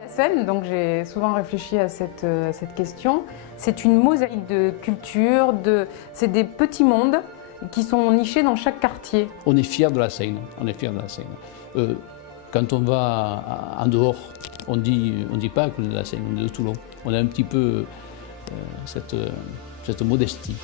La Seine, donc j'ai souvent réfléchi à cette question, c'est une mosaïque de culture, c'est des petits mondes qui sont nichés dans chaque quartier. On est fiers de la Seine, on est fiers de la Seine. Quand on va en dehors, on dit pas qu'on est de la Seine, on est de Toulon. On a un petit peu cette modestie.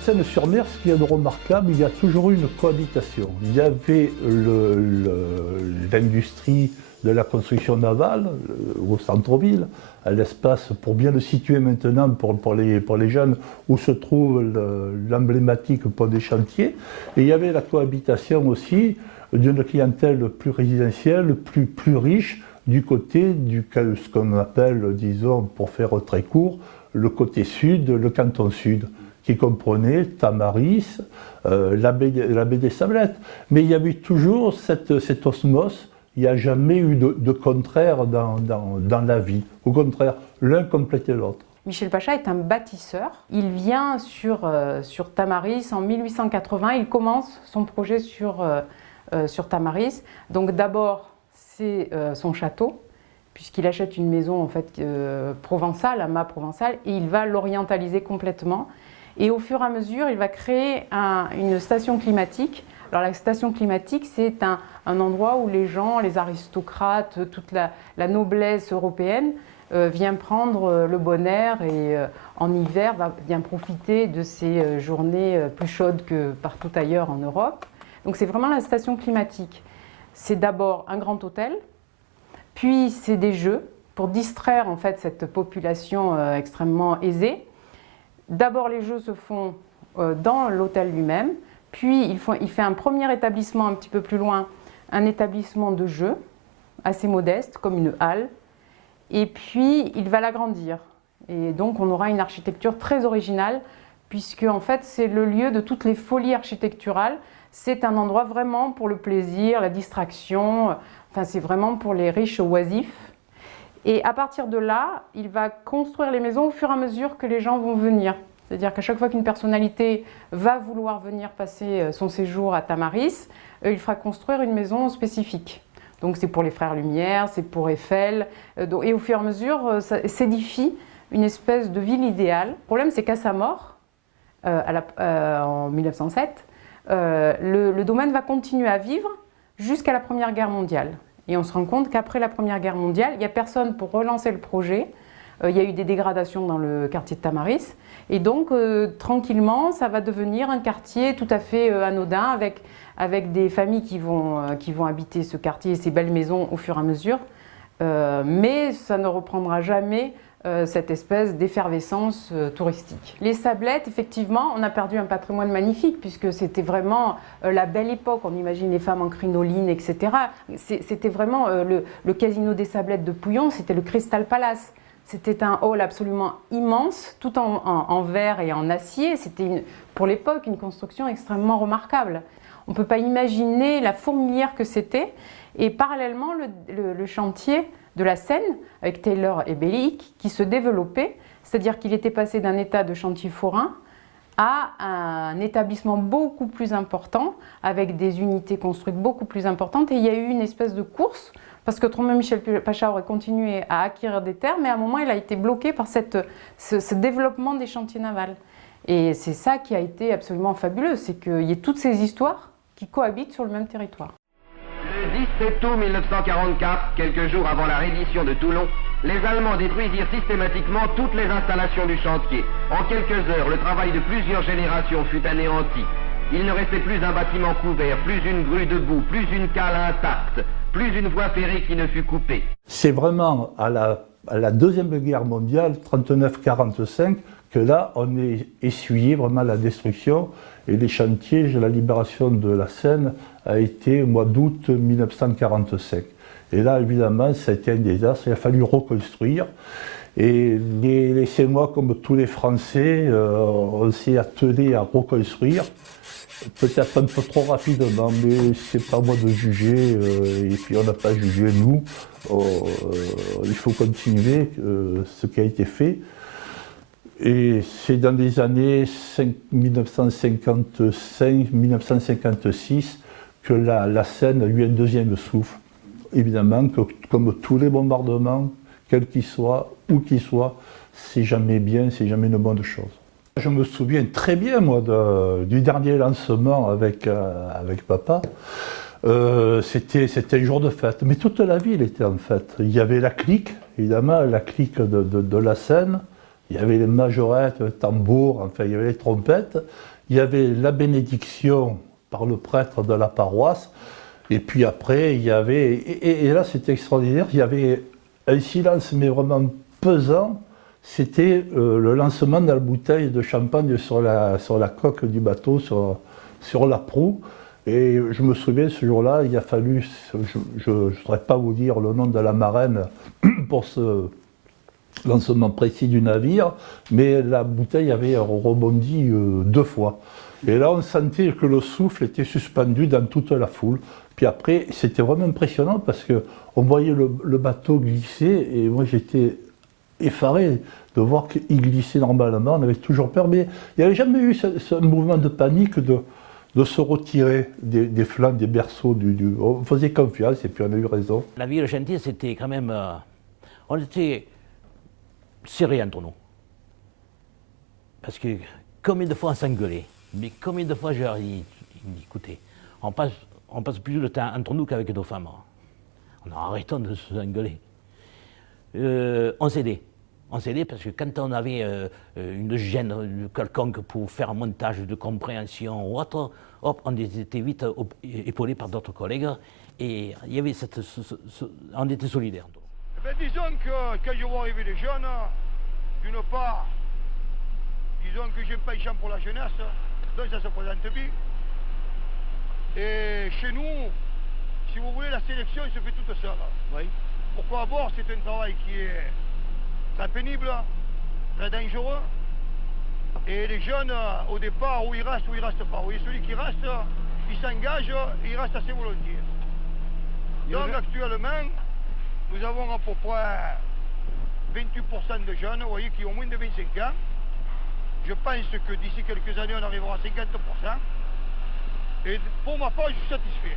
Seine-sur-Mer, ce qu'il y a de remarquable, il y a toujours eu une cohabitation. Il y avait l'industrie de la construction navale au centre-ville, à l'espace, pour bien le situer maintenant pour les jeunes, où se trouve l'emblématique pont des Chantiers. Et il y avait la cohabitation aussi d'une clientèle plus résidentielle, plus riche, du côté ce qu'on appelle, disons, pour faire très court, le côté sud, le canton sud, qui comprenait Tamaris, la baie des Sablettes. Mais il y avait toujours cette osmose, il n'y a jamais eu de contraire dans la vie. Au contraire, l'un complétait l'autre. Michel Pacha est un bâtisseur. Il vient sur Tamaris en 1880, il commence son projet sur Tamaris. Donc d'abord, c'est son château, puisqu'il achète une maison en fait, provençale, à Mas provençale, et il va l'orientaliser complètement. Et au fur et à mesure, il va créer une station climatique. Alors la station climatique, c'est un endroit où les gens, les aristocrates, toute la noblesse européenne vient prendre le bon air et en hiver vient profiter de ces journées plus chaudes que partout ailleurs en Europe. Donc c'est vraiment la station climatique. C'est d'abord un grand hôtel, puis c'est des jeux pour distraire en fait cette population extrêmement aisée. D'abord, les jeux se font dans l'hôtel lui-même, puis il fait un premier établissement un petit peu plus loin, un établissement de jeux assez modeste, comme une halle, et puis il va l'agrandir. Et donc on aura une architecture très originale, puisque en fait c'est le lieu de toutes les folies architecturales. C'est un endroit vraiment pour le plaisir, la distraction, enfin c'est vraiment pour les riches oisifs. Et à partir de là, il va construire les maisons au fur et à mesure que les gens vont venir. C'est-à-dire qu'à chaque fois qu'une personnalité va vouloir venir passer son séjour à Tamaris, il fera construire une maison spécifique. Donc c'est pour les Frères Lumière, c'est pour Eiffel. Et au fur et à mesure, ça s'édifie une espèce de ville idéale. Le problème, c'est qu'à sa mort, en 1907, le domaine va continuer à vivre jusqu'à la Première Guerre mondiale. Et on se rend compte qu'après la Première Guerre mondiale, il n'y a personne pour relancer le projet. Il y a eu des dégradations dans le quartier de Tamaris. Et donc, tranquillement, ça va devenir un quartier tout à fait anodin, avec des familles qui vont habiter ce quartier et ces belles maisons au fur et à mesure. Mais ça ne reprendra jamais cette espèce d'effervescence touristique. Les Sablettes, effectivement, on a perdu un patrimoine magnifique puisque c'était vraiment la belle époque. On imagine les femmes en crinoline, etc. C'était vraiment le casino des Sablettes de Pouillon, c'était le Crystal Palace. C'était un hall absolument immense, tout en verre et en acier. C'était pour l'époque une construction extrêmement remarquable. On ne peut pas imaginer la fourmilière que c'était. Et parallèlement, le chantier de la Seine, avec Taylor et Bellic, qui se développait, c'est-à-dire qu'il était passé d'un état de chantier forain à un établissement beaucoup plus important, avec des unités construites beaucoup plus importantes. Et il y a eu une espèce de course, parce que autrement Michel Pacha aurait continué à acquérir des terres, mais à un moment il a été bloqué par ce développement des chantiers navals. Et c'est ça qui a été absolument fabuleux, c'est qu'il y ait toutes ces histoires qui cohabitent sur le même territoire. Le 17 août 1944, quelques jours avant la reddition de Toulon, les Allemands détruisirent systématiquement toutes les installations du chantier. En quelques heures, le travail de plusieurs générations fut anéanti. Il ne restait plus un bâtiment couvert, plus une grue debout, plus une cale intacte, plus une voie ferrée qui ne fut coupée. C'est vraiment à la Deuxième Guerre mondiale, 39-45, que là, on est essuyé vraiment la destruction. Et les chantiers, la libération de la Seine a été au mois d'août 1945. Et là, évidemment, ça a été un désastre, il a fallu reconstruire. Et laissez-moi, comme tous les Français, on s'est attelé à reconstruire, peut-être un peu trop rapidement, mais c'est pas à moi de juger, et puis on n'a pas jugé nous. Il faut continuer ce qui a été fait. Et c'est dans les années 1955-1956 que la Seine a eu un deuxième souffle. Évidemment, que, comme tous les bombardements, quels qu'ils soient, où qu'ils soient, c'est jamais bien, c'est jamais une bonne chose. Je me souviens très bien, moi, du dernier lancement avec papa. C'était un jour de fête, mais toute la ville était en fête. Il y avait la clique, évidemment, la clique de la Seine. Il y avait les majorettes, le tambour, enfin il y avait les trompettes. Il y avait la bénédiction par le prêtre de la paroisse. Et puis après, il y avait, et là c'était extraordinaire, il y avait un silence mais vraiment pesant. C'était le lancement de la bouteille de champagne sur la coque du bateau, sur la proue. Et je me souviens, ce jour-là, il a fallu, je ne voudrais pas vous dire le nom de la marraine pour ce lancement précis du navire, mais la bouteille avait rebondi 2 fois. Et là, on sentait que le souffle était suspendu dans toute la foule. Puis après, c'était vraiment impressionnant parce qu'on voyait le bateau glisser et moi j'étais effaré de voir qu'il glissait normalement. On avait toujours peur, mais il n'y avait jamais eu ce mouvement de panique de se retirer des flancs, des berceaux. On faisait confiance et puis on a eu raison. La vie de chantier, c'était quand même... on était serrés entre nous. Parce que combien de fois on s'engueulait, mais combien de fois je leur dis, écoutez, on passe plus de temps entre nous qu'avec nos femmes. On arrêtons de se engueuler. On s'aidait. On s'aidait parce que quand on avait une gêne quelconque pour faire un montage de compréhension ou autre, hop, on était vite épaulés par d'autres collègues et il y avait on était solidaires. Ben, disons que quand je vois arriver les jeunes, d'une part, disons que j'ai un penchant pour la jeunesse, donc ça se présente bien. Et chez nous, si vous voulez, la sélection se fait toute seule. Oui. Pourquoi d'abord, c'est un travail qui est très pénible, très dangereux. Et les jeunes, au départ, où ils restent pas. Vous voyez, celui qui reste, il s'engage, il reste assez volontiers. Donc actuellement, nous avons à peu près 28% de jeunes, vous voyez, qui ont moins de 25 ans. Je pense que d'ici quelques années, on arrivera à 50%. Et pour ma part, je suis satisfait.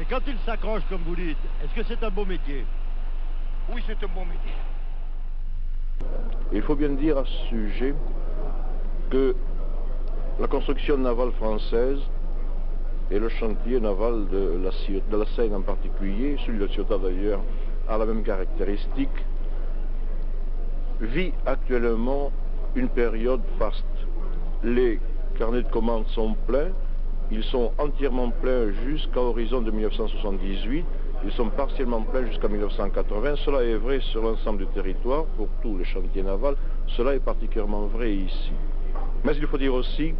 Et quand ils s'accrochent, comme vous dites, est-ce que c'est un beau métier? Oui, c'est un bon métier. Il faut bien dire à ce sujet que la construction navale française et le chantier naval de la Seine en particulier, celui de Ciotat d'ailleurs, a la même caractéristique, vit actuellement une période faste. Les carnets de commandes sont pleins, ils sont entièrement pleins jusqu'à l'horizon de 1978, ils sont partiellement pleins jusqu'à 1980. Cela est vrai sur l'ensemble du territoire, pour tous les chantiers navals, cela est particulièrement vrai ici. Mais il faut dire aussi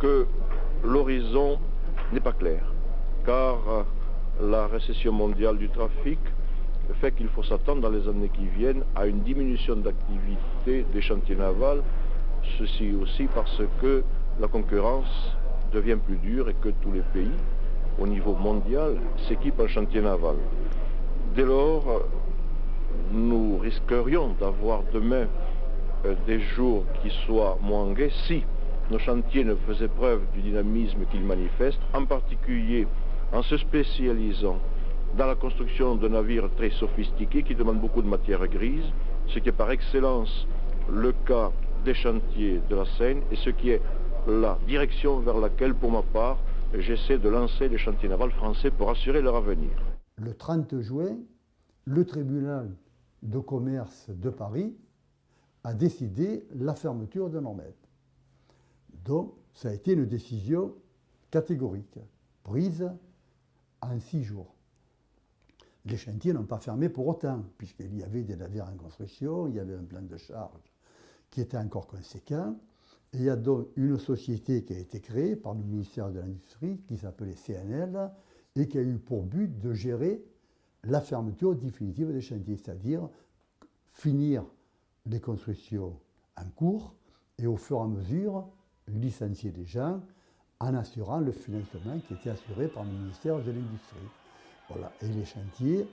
que l'horizon n'est pas clair, car la récession mondiale du trafic fait qu'il faut s'attendre dans les années qui viennent à une diminution d'activité des chantiers navals, ceci aussi parce que la concurrence devient plus dure et que tous les pays, au niveau mondial, s'équipent en chantier naval. Dès lors, nous risquerions d'avoir demain des jours qui soient moins gais si nos chantiers ne faisaient preuve du dynamisme qu'ils manifestent, en particulier en se spécialisant dans la construction de navires très sophistiqués qui demandent beaucoup de matière grise, ce qui est par excellence le cas des chantiers de la Seine et ce qui est la direction vers laquelle, pour ma part, j'essaie de lancer les chantiers navals français pour assurer leur avenir. Le 30 juin, le tribunal de commerce de Paris a décidé la fermeture de Normed. Donc, ça a été une décision catégorique, prise en 6 jours. Les chantiers n'ont pas fermé pour autant, puisqu'il y avait des navires en construction, il y avait un plan de charge qui était encore conséquent. Et il y a donc une société qui a été créée par le ministère de l'Industrie, qui s'appelait CNL, et qui a eu pour but de gérer la fermeture définitive des chantiers, c'est-à-dire finir les constructions en cours et au fur et à mesure licencier les gens en assurant le financement qui était assuré par le ministère de l'Industrie. Voilà. Et les chantiers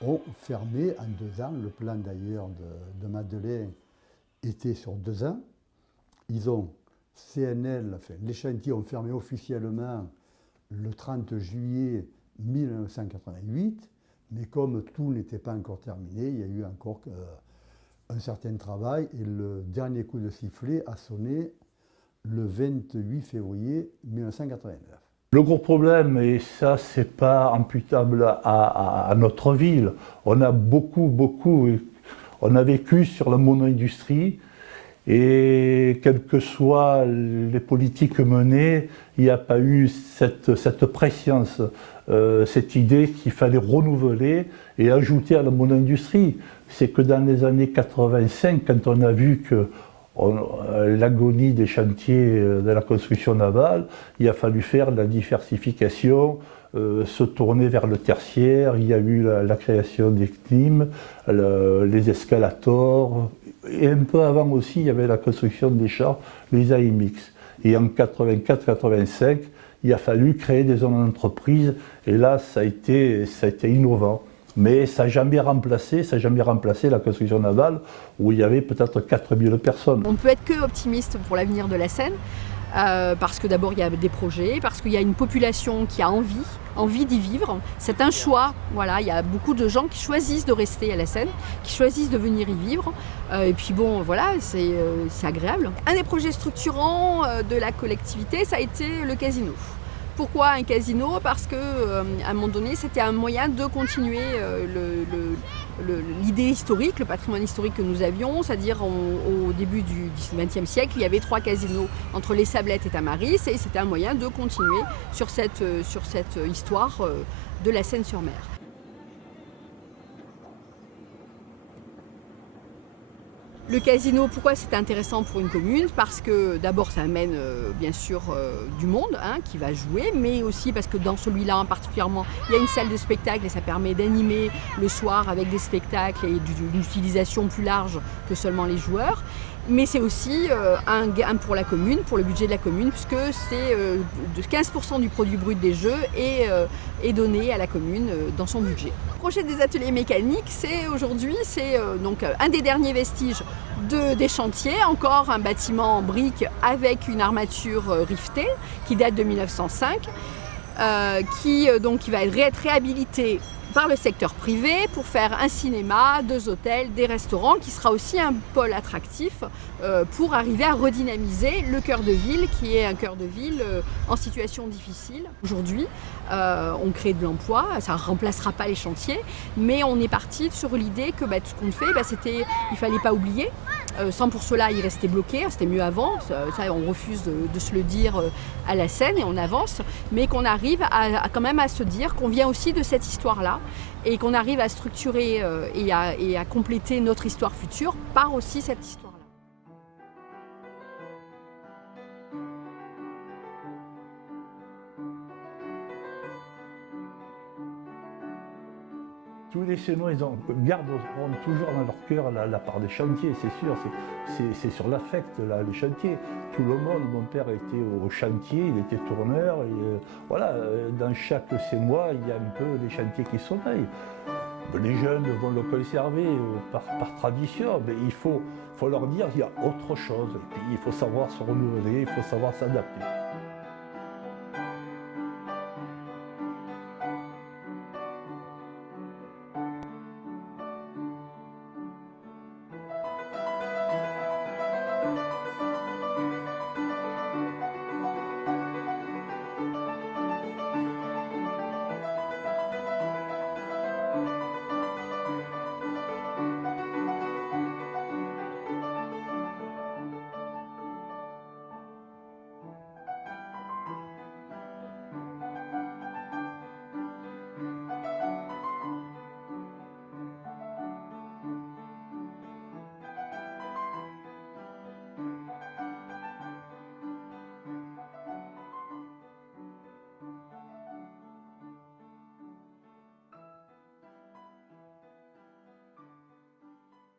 ont fermé en 2 ans. Le plan d'ailleurs de Madeleine était sur 2 ans. Ils ont CNL, enfin, les chantiers ont fermé officiellement le 30 juillet 1988, mais comme tout n'était pas encore terminé, il y a eu encore un certain travail et le dernier coup de sifflet a sonné le 28 février 1989. Le gros problème, et ça c'est pas imputable à notre ville, on a on a vécu sur la mono-industrie et quelles que soient les politiques menées, il n'y a pas eu cette préscience, cette idée qu'il fallait renouveler et ajouter à la mono-industrie. C'est que dans les années 85, quand on a vu que l'agonie des chantiers de la construction navale, il a fallu faire la diversification, se tourner vers le tertiaire. Il y a eu la création des CNIM, les escalators, et un peu avant aussi, il y avait la construction des chars, les AMX. Et en 84-85, il a fallu créer des zones d'entreprise, et là, ça a été innovant. Mais ça n'a jamais remplacé la construction navale où il y avait peut-être 4000 personnes. On ne peut être que optimiste pour l'avenir de la Seine, parce que d'abord il y a des projets, parce qu'il y a une population qui a envie d'y vivre. C'est un choix, voilà, il y a beaucoup de gens qui choisissent de rester à la Seine, qui choisissent de venir y vivre. Et puis bon, voilà, c'est agréable. Un des projets structurants de la collectivité, ça a été le casino. Pourquoi un casino? Parce qu'à un moment donné, c'était un moyen de continuer l'idée historique, le patrimoine historique que nous avions, c'est-à-dire au début du XXe siècle, il y avait 3 casinos entre les Sablettes et Tamaris, et c'était un moyen de continuer sur cette histoire de la Seine-sur-Mer. Le casino, pourquoi c'est intéressant pour une commune? Parce que d'abord ça amène bien sûr du monde qui va jouer, mais aussi parce que dans celui-là particulièrement, il y a une salle de spectacle et ça permet d'animer le soir avec des spectacles et d'une utilisation plus large que seulement les joueurs. Mais c'est aussi un gain pour la commune, pour le budget de la commune, puisque c'est 15% du produit brut des jeux est donné à la commune dans son budget. Le projet des ateliers mécaniques, c'est aujourd'hui donc un des derniers vestiges des chantiers, encore un bâtiment en briques avec une armature rivetée qui date de 1905, qui va être réhabilité par le secteur privé pour faire un cinéma, 2 hôtels, des restaurants, qui sera aussi un pôle attractif pour arriver à redynamiser le cœur de ville, qui est un cœur de ville en situation difficile. Aujourd'hui, on crée de l'emploi, ça ne remplacera pas les chantiers, mais on est parti sur l'idée que tout ce qu'on fait, il ne fallait pas oublier, sans pour cela y rester bloqué, c'était mieux avant, ça on refuse de se le dire à la Seine et on avance, mais qu'on arrive quand même à se dire qu'on vient aussi de cette histoire-là et qu'on arrive à structurer et à compléter notre histoire future par aussi cette histoire-là. Tous les Sénois, garderont toujours dans leur cœur la part des chantiers, c'est sûr, c'est sur l'affect, les chantiers. Tout le monde, mon père était au chantier, il était tourneur, et voilà, dans chaque Sénois, il y a un peu les chantiers qui sommeillent. Les jeunes vont le conserver par tradition, mais il faut leur dire qu'il y a autre chose, et puis il faut savoir se renouveler, il faut savoir s'adapter.